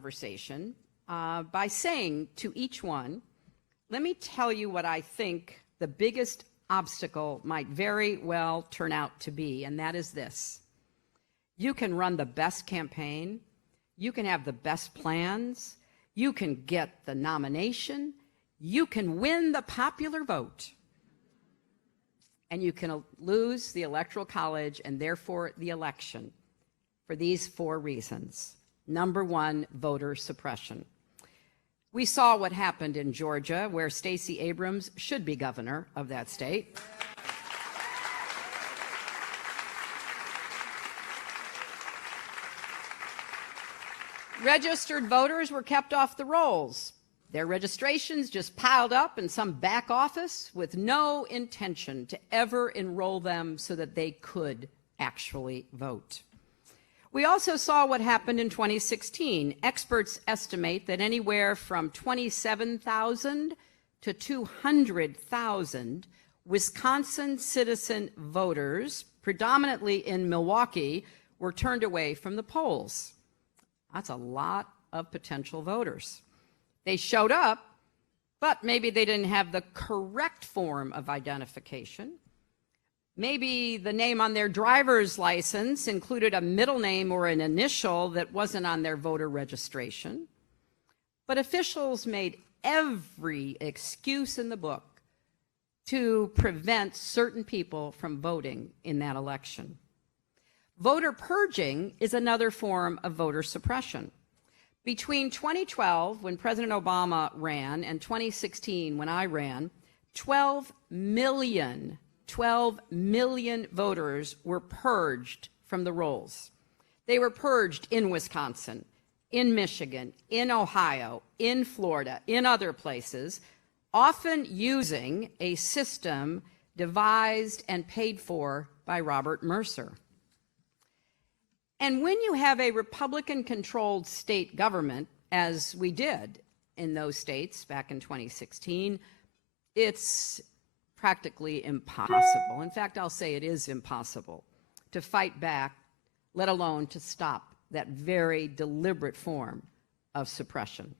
conversation by saying to each one, let me tell you what I think the biggest obstacle might very well turn out to be, and that is this. You can run the best campaign, you can have the best plans, you can get the nomination, you can win the popular vote, and you can lose the Electoral College and therefore the election for these 4 reasons. Number 1, voter suppression. We saw what happened in Georgia, where Stacey Abrams should be governor of that state. Registered voters were kept off the rolls. Their registrations just piled up in some back office with no intention to ever enroll them so that they could actually vote. We also saw what happened in 2016. Experts estimate that anywhere from 27,000 to 200,000 Wisconsin citizen voters, predominantly in Milwaukee, were turned away from the polls. That's a lot of potential voters. They showed up, but maybe they didn't have the correct form of identification. Maybe the name on their driver's license included a middle name or an initial that wasn't on their voter registration. But officials made every excuse in the book to prevent certain people from voting in that election. Voter purging is another form of voter suppression. Between 2012, when President Obama ran, and 2016, when I ran, 12 million voters were purged from the rolls. They were purged in Wisconsin, in Michigan, in Ohio, in Florida, in other places, often using a system devised and paid for by Robert Mercer. And when you have a Republican-controlled state government, as we did in those states back in 2016, it's practically impossible. In fact, I'll say it is impossible to fight back, let alone to stop that very deliberate form of suppression.